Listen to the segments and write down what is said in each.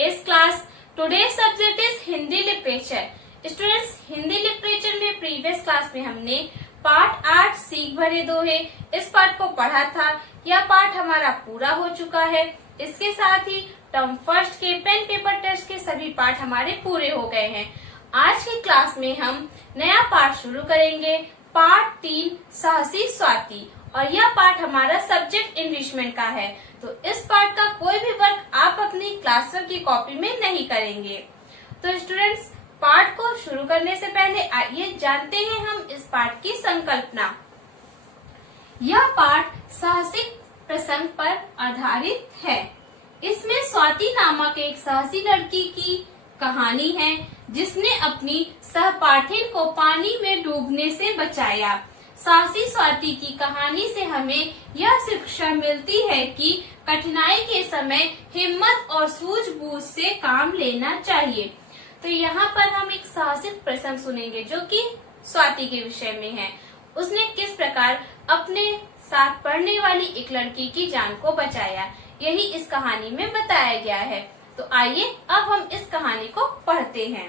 today's class. Today's subject is Hindi literature. Students, Hindi literature में previous class में हमने part 8 सीख भरे दोहे इस पार्ट को पढ़ा था। यह पार्ट हमारा पूरा हो चुका है। इसके साथ ही टर्म फर्स्ट के पेन पेपर टेस्ट के सभी पार्ट हमारे पूरे हो गए हैं। आज की क्लास में हम नया पार्ट शुरू करेंगे, पार्ट 3 साहसी स्वाति, और यह पार्ट हमारा सब्जेक्ट इनरिचमेंट का है। तो इस पार्ट का कोई भी वर्क आप अपनी क्लासवर्क की कॉपी में नहीं करेंगे। तो स्टूडेंट्स, पार्ट को शुरू करने से पहले आइए जानते हैं हम इस पार्ट की संकल्पना। यह पार्ट साहसिक प्रसंग पर आधारित है। इसमें स्वाति नामक एक साहसी लड़की की कहानी है जिसने अपनी सहपाठिन को पानी में डूबने से बचाया। साहसी स्वाति की कहानी से हमें यह शिक्षा मिलती है कि कठिनाई के समय हिम्मत और सूझबूझ से काम लेना चाहिए। तो यहाँ पर हम एक साहसिक प्रसंग सुनेंगे जो कि स्वाति के विषय में है। उसने किस प्रकार अपने साथ पढ़ने वाली एक लड़की की जान को बचाया, यही इस कहानी में बताया गया है। तो आइए अब हम इस कहानी को पढ़ते हैं।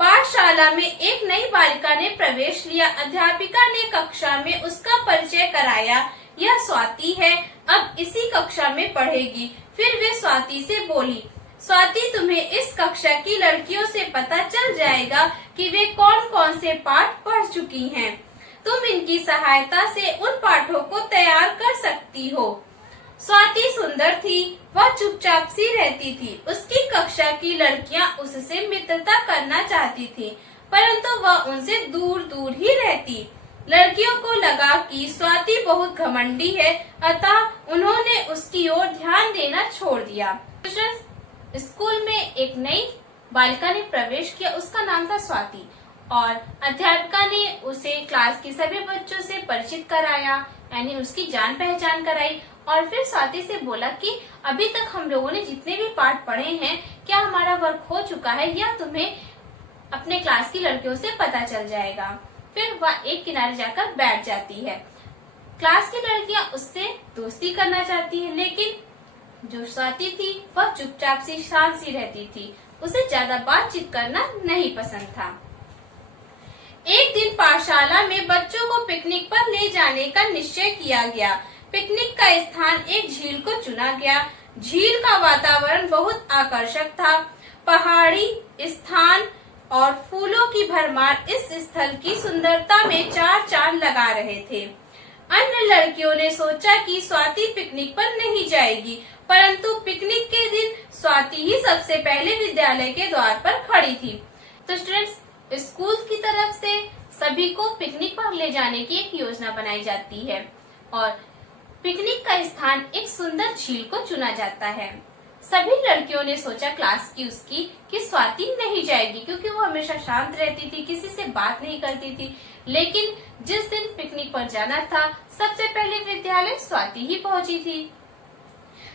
पाठशाला में एक नई बालिका ने प्रवेश लिया। अध्यापिका ने कक्षा में उसका परिचय कराया। यह स्वाति है, अब इसी कक्षा में पढ़ेगी। फिर वे स्वाति से बोली, स्वाति, तुम्हें इस कक्षा की लड़कियों से पता चल जाएगा कि वे कौन कौन से पाठ पढ़ चुकी हैं। तुम इनकी सहायता से उन पाठों को तैयार कर सकती हो। स्वाति सुंदर थी, वह चुपचाप सी रहती थी। उसकी कक्षा की लड़कियां उससे मित्रता करना चाहती थी, परंतु वह उनसे दूर दूर ही रहती। लड़कियों को लगा कि स्वाति बहुत घमंडी है, अतः उन्होंने उसकी ओर ध्यान देना छोड़ दिया। स्कूल में एक नई बालिका ने प्रवेश किया, उसका नाम था स्वाति, और अध्यापिका ने उसे क्लास के सभी बच्चों से परिचित कराया, यानी उसकी जान पहचान कराई। और फिर स्वाति से बोला कि अभी तक हम लोगों ने जितने भी पाठ पढ़े हैं, क्या हमारा वर्क हो चुका है या तुम्हें अपने क्लास की लड़कियों से पता चल जाएगा। फिर वह एक किनारे जाकर बैठ जाती है। क्लास की लड़कियां उससे दोस्ती करना चाहती है, लेकिन जो स्वाति थी वह चुपचाप सी शांत सी रहती थी। उसे ज्यादा बातचीत करना नहीं पसंद था। एक दिन पाठशाला में बच्चों को पिकनिक पर ले जाने का निश्चय किया गया। पिकनिक का स्थान एक झील को चुना गया। झील का वातावरण बहुत आकर्षक था। पहाड़ी स्थान और फूलों की भरमार इस स्थल की सुंदरता में चार चांद लगा रहे थे। अन्य लड़कियों ने सोचा कि स्वाति पिकनिक पर नहीं जाएगी, परंतु पिकनिक के दिन स्वाति ही सबसे पहले विद्यालय के द्वार पर खड़ी थी। तो स्टूडेंट्स, स्कूल की तरफ से सभी को पिकनिक पर ले जाने की एक योजना बनाई जाती है और पिकनिक का स्थान एक सुंदर झील को चुना जाता है। सभी लड़कियों ने सोचा क्लास की उसकी कि स्वाति नहीं जाएगी, क्योंकि वो हमेशा शांत रहती थी, किसी से बात नहीं करती थी। लेकिन जिस दिन पिकनिक पर जाना था, सबसे पहले विद्यालय स्वाति ही पहुंची थी।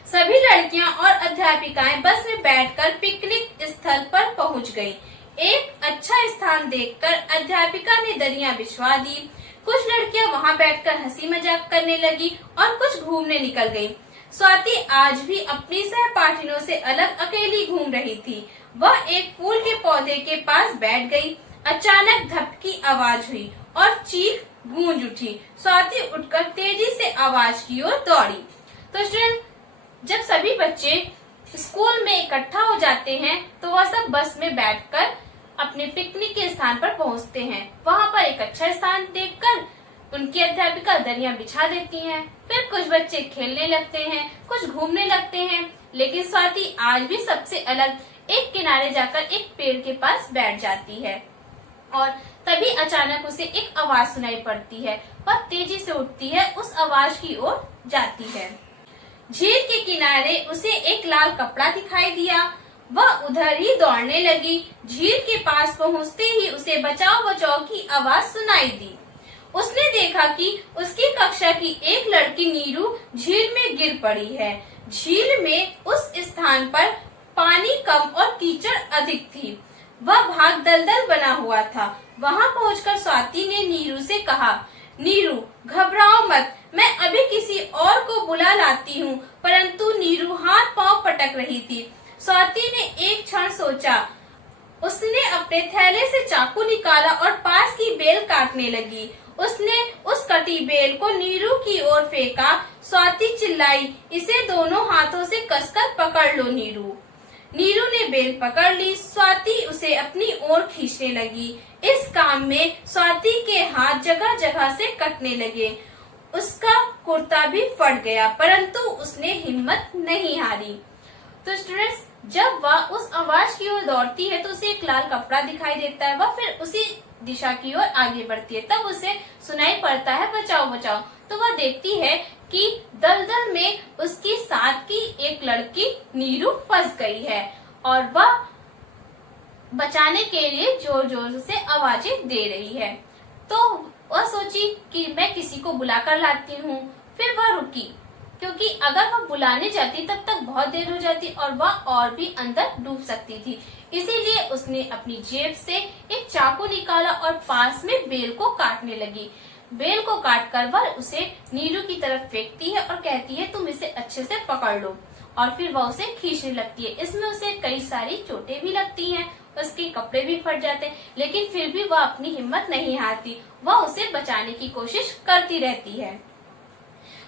सभी लड़कियां और अध्यापिकाएं बस में बैठकर पिकनिक स्थल पर पहुंच गयी। एक अच्छा स्थान देखकर अध्यापिका ने दरियां बिछवा दी। कुछ लड़कियां वहां बैठकर हंसी मजाक करने लगी और कुछ घूमने निकल गयी। स्वाति आज भी अपनी सहपाठिनों से अलग अकेली घूम रही थी। वह एक फूल के पौधे के पास बैठ गई। अचानक धप की आवाज हुई और चीख गूंज उठी। स्वाति उठकर तेजी से आवाज की ओर दौड़ी। तो स्टूडेंट, जब सभी बच्चे स्कूल में इकट्ठा हो जाते हैं तो वह सब बस में बैठकर अपने पिकनिक के स्थान पर पहुंचते हैं। वहां पर एक अच्छा स्थान देखकर उनकी अध्यापिका दरियां बिछा देती हैं। फिर कुछ बच्चे खेलने लगते हैं, कुछ घूमने लगते हैं, लेकिन स्वाति आज भी सबसे अलग एक किनारे जाकर एक पेड़ के पास बैठ जाती है। और तभी अचानक उसे एक आवाज सुनाई पड़ती है। वह तेजी से उठती है, उस आवाज की ओर जाती है। झील के किनारे उसे एक लाल कपड़ा दिखाई दिया। वह उधर ही दौड़ने लगी। झील के पास पहुंचते ही उसे बचाओ बचाओ की आवाज सुनाई दी। उसने देखा कि उसकी कक्षा की एक लड़की नीरू झील में गिर पड़ी है। झील में उस स्थान पर पानी कम और कीचड़ अधिक थी। वह भाग दलदल बना हुआ था। वहां पहुंचकर स्वाति ने नीरू से कहा, नीरू घबराओ मत, मैं अभी किसी और को बुला लाती हूँ। परंतु नीरू हाथ पांव पटक रही थी। स्वाति ने एक क्षण सोचा। उसने अपने थैले से चाकू निकाला और पास की बेल काटने लगी। उसने उस कटी बेल को नीरू की ओर फेंका। स्वाति चिल्लाई, इसे दोनों हाथों से कसकर पकड़ लो नीरू। नीरू ने बेल पकड़ ली। स्वाति उसे अपनी ओर खींचने लगी। इस काम में स्वाति के हाथ जगह जगह से कटने लगे। उसका कुर्ता भी फट गया, परंतु उसने हिम्मत नहीं हारी। तो स्टूडेंट्स, जब वह उस आवाज की ओर दौड़ती है तो उसे एक लाल कपड़ा दिखाई देता है। वह फिर उसी दिशा की ओर आगे बढ़ती है। तब उसे सुनाई पड़ता है, बचाओ बचाओ। तो वह देखती है कि दलदल में उसकी साथ की एक लड़की नीरू फंस गई है और वह बचाने के लिए जोर जोर से आवाजें दे रही है। तो वह सोची कि मैं किसी को बुलाकर लाती हूँ। फिर वह रुकी, क्योंकि अगर वह बुलाने जाती तब तक बहुत देर हो जाती और वह और भी अंदर डूब सकती थी। इसीलिए उसने अपनी जेब से एक चाकू निकाला और पास में बेल को काटने लगी। बेल को काटकर वह उसे नीरू की तरफ फेंकती है और कहती है, तुम इसे अच्छे से पकड़ लो। और फिर वह उसे खींचने लगती है। इसमें उसे कई सारी चोटें भी लगती हैं, उसके कपड़े भी फट जाते हैं, लेकिन फिर भी वह अपनी हिम्मत नहीं हारती। वह उसे बचाने की कोशिश करती रहती है।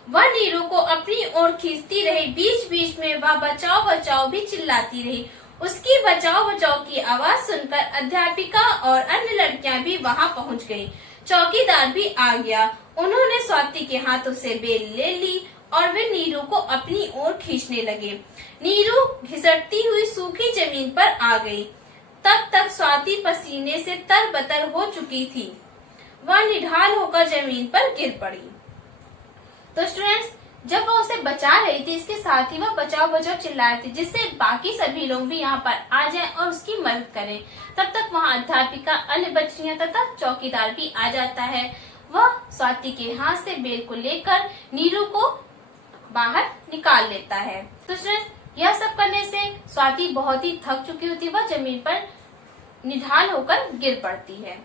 वह नीरू को अपनी ओर खींचती रही। बीच बीच में वह बचाओ बचाओ भी चिल्लाती रही। उसकी बचाओ बचाओ की आवाज सुनकर अध्यापिका और अन्य लड़कियां भी वहां पहुंच गईं। चौकीदार भी आ गया। उन्होंने स्वाति के हाथों से बेल ले ली और वे नीरू को अपनी ओर खींचने लगे। नीरू घिसटती हुई सूखी जमीन पर आ गई। तब तक स्वाति पसीने से तरबतर हो चुकी थी। वह निढाल होकर जमीन पर गिर पड़ी। तो स्टूडेंट्स, जब वह उसे बचा रही थी, इसके साथ ही वह बचाओ बचाओ चिल्ला रही थी, जिससे बाकी सभी लोग भी यहाँ पर आ जाएं और उसकी मदद करें। तब तक वहाँ अध्यापिका, अन्य बच्चियां तथा चौकीदार भी आ जाता है। वह स्वाति के हाथ से बेल को लेकर नीरू को बाहर निकाल लेता है। तो स्टूडेंट्स, यह सब करने से स्वाति बहुत ही थक चुकी होती है। वह जमीन पर निढाल होकर गिर पड़ती है।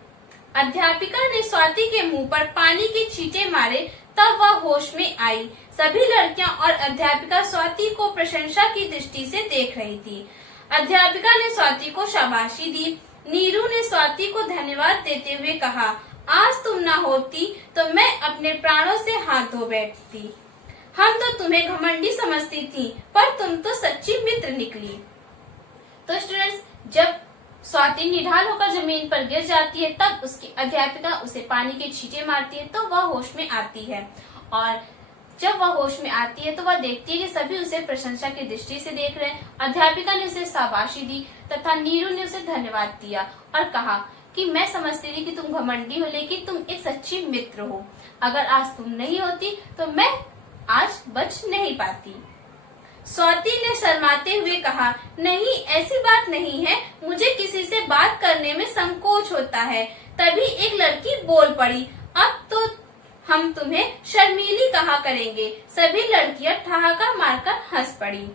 अध्यापिका ने स्वाति के मुंह पर पानी के छींटे मारे, तब वह होश में आई। सभी लड़कियां और अध्यापिका स्वाति को प्रशंसा की दृष्टि से देख रही थी। अध्यापिका ने स्वाति को शाबाशी दी। नीरू ने स्वाति को धन्यवाद देते हुए कहा, आज तुम ना होती तो मैं अपने प्राणों से हाथ धो बैठती। हम तो तुम्हें घमंडी समझती थी, पर तुम तो सच्ची मित्र निकली। तो स्टूडेंट्स, जब स्वाति निढाल होकर जमीन पर गिर जाती है, तब उसकी अध्यापिका उसे पानी के छींटे मारती है, तो वह होश में आती है। और जब वह होश में आती है तो वह देखती है कि सभी उसे प्रशंसा की दृष्टि से देख रहे हैं। अध्यापिका ने उसे शाबाशी दी तथा नीरू ने उसे धन्यवाद दिया और कहा कि मैं समझती थी कि तुम घमंडी हो, लेकिन तुम एक सच्ची मित्र हो। अगर आज तुम नहीं होती तो मैं आज बच नहीं पाती। स्वाति ने शर्माते हुए कहा, नहीं, ऐसी बात नहीं है, मुझे किसी से बात करने में संकोच होता है। तभी एक लड़की बोल पड़ी, अब तो हम तुम्हें शर्मीली कहा करेंगे। सभी लड़कियां ठहाका मारकर हंस पड़ी।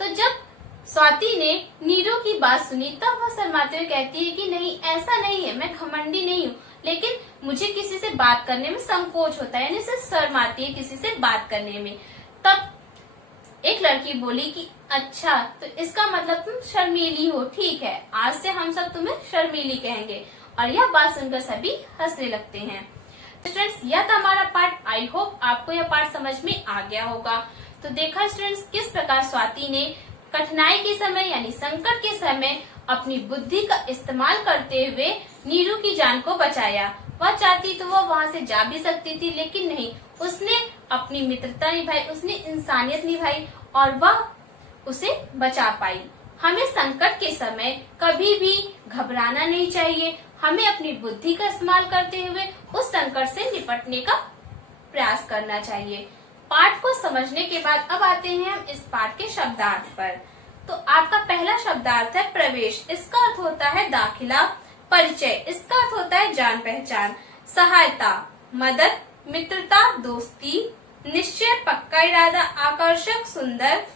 तो जब स्वाति ने नीरू की बात सुनी, तब वह शर्माते हुए कहती है कि नहीं, ऐसा नहीं है, मैं घमंडी नहीं हूँ, लेकिन मुझे किसी से बात करने में संकोच होता है, यानी से शर्माती है किसी से बात करने में। तब एक लड़की बोली कि अच्छा, तो इसका मतलब तुम शर्मीली हो, ठीक है, आज से हम सब तुम्हें शर्मीली कहेंगे। और यह बात सुनकर सभी हंसने लगते हैं। स्टूडेंट्स, यह था हमारा पार्ट। आई होप आपको यह पार्ट समझ में आ गया होगा। तो देखा स्टूडेंट्स, किस प्रकार स्वाति ने कठिनाई के समय यानी संकट के समय अपनी बुद्धि का इस्तेमाल करते हुए नीरू की जान को बचाया। वह चाहती तो वह वहाँ से जा भी सकती थी, लेकिन नहीं, उसने अपनी मित्रता निभाई, उसने इंसानियत निभाई और वह उसे बचा पाई। हमें संकट के समय कभी भी घबराना नहीं चाहिए। हमें अपनी बुद्धि का इस्तेमाल करते हुए उस संकट से निपटने का प्रयास करना चाहिए। पाठ को समझने के बाद अब आते हैं हम इस पाठ के शब्दार्थ पर। तो आपका पहला शब्दार्थ है प्रवेश। इसका अर्थ होता है दाखिला। परिचय, इसका अर्थ होता है जान पहचान। सहायता, मदद, मित्रता, दोस्ती। निश्चय, पक्का इरादा, आकर्षक, सुंदर।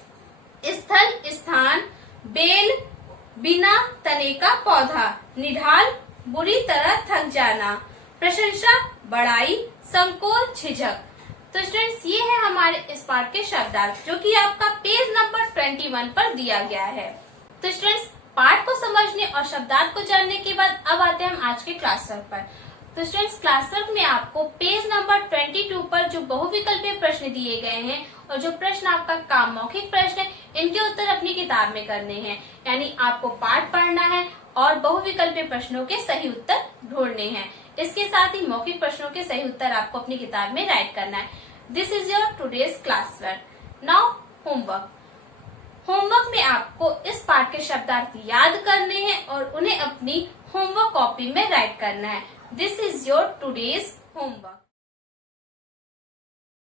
स्थल, स्थान। बेल, बिना तने का पौधा। निढाल, बुरी तरह थक जाना। प्रशंसा, बड़ाई। संकोच, झिझक। तो स्टूडेंट्स, ये है हमारे इस पाठ के शब्दार्थ, जो कि आपका पेज नंबर 21 पर दिया गया है। तो स्टूडेंट्स, पाठ को समझने और शब्दार्थ को जानने के बाद अब आते हैं हम आज के क्लास वर्क पर। तो स्टूडेंट्स, क्लास वर्क में आपको पेज नंबर 22 पर जो बहुविकल्पीय प्रश्न दिए गए हैं और जो प्रश्न आपका काम मौखिक प्रश्न है, इनके उत्तर अपनी किताब में करने हैं। यानी आपको पाठ पढ़ना है और बहुविकल्पीय प्रश्नों के सही उत्तर ढूंढने हैं। इसके साथ ही मौखिक प्रश्नों के सही उत्तर आपको अपनी किताब में राइट करना है। This is your today's class work. Now homework. Homework में आपको इस पाठ के शब्दार्थ याद करने हैं और उन्हें अपनी होमवर्क कॉपी में राइट करना है। This is your today's homework.